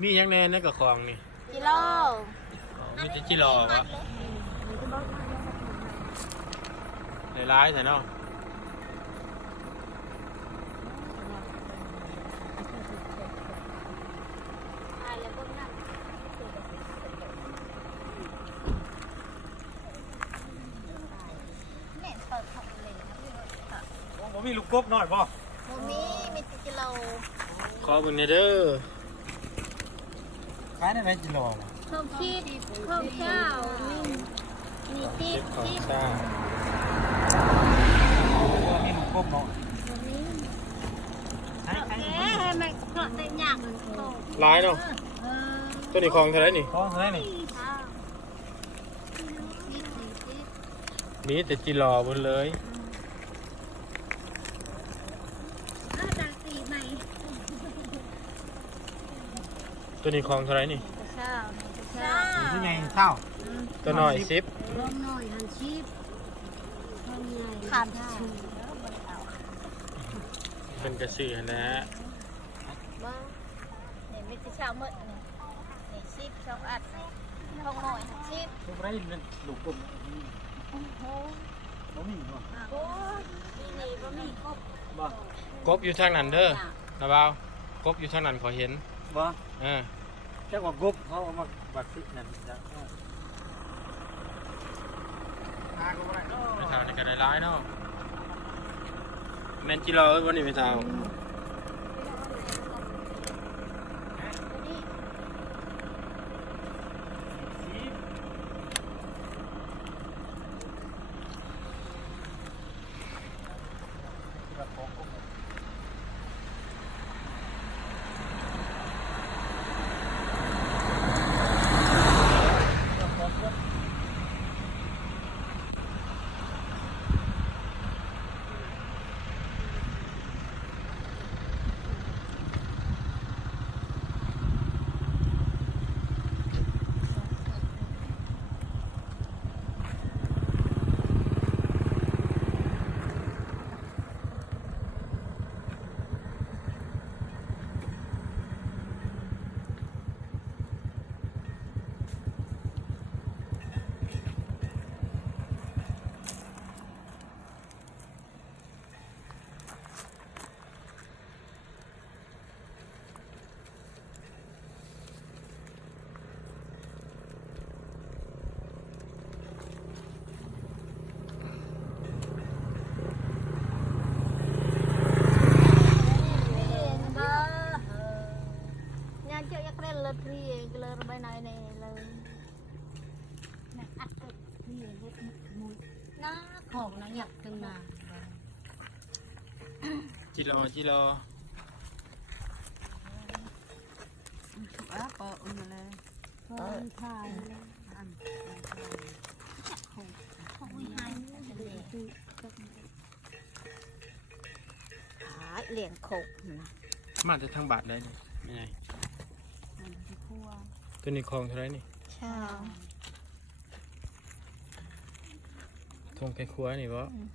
มียังแน่ในกระคองนี่ กิโล มีแต่จิรอวะหลายๆใช่เนาะผมมีลูกกบหน่อยป่ะ โมมีกิโล ขอบุญเด้อขายในไหนจิรอล่ะ ข้าวชีสข้าวเจ้ามีชีส ของ ชีส ซ่ามีลูกกบหน่อย ให้มันเกาะได้ยาก ร้ายเนาะตัวนี้คลองเท่าไรนี่ คล้องเท่าไหร่นี่ มีแต่จิรอบนเลย ตัวนี้คลองเท่าไรนี่ ที่ไงเศร้า ตัวหน่อย10 ร่มหน่อยหันชีพขาดชู เป็นกระสือนะ บ้าเนี่ยไม่ใช่ชาวเมื่อเนี่ยนี่ชีพชาวอัดทองหน่อยหันชีพ ทุกไรเป็นลูกกลม โอ้โห น้องมีเนาะ โอ้นี่บะหมี่กบ บ่ กบอยู่ทางนั้นเด้อนะบ่าวกบอยู่ทางนั้นขอเห็น บ่ เ จักว่ากบเขาเอามาบัดสินั่นจักหาก็บ่ได้เนาะ ไม่เท่าในกันได้ร้ายเนาะแมนจิรอวันนี้ไม่เท่า ของนะอยากตึงนา จิรอปออุ่นเลยพอถ่ายเลยของวิหารเหลียงโขก มาจะทางบาทได้นี่ไม่ไงตัวนี้คลองเท่าไรนี่ ใช่ ทงไก่ครัวนี่บ่ อืม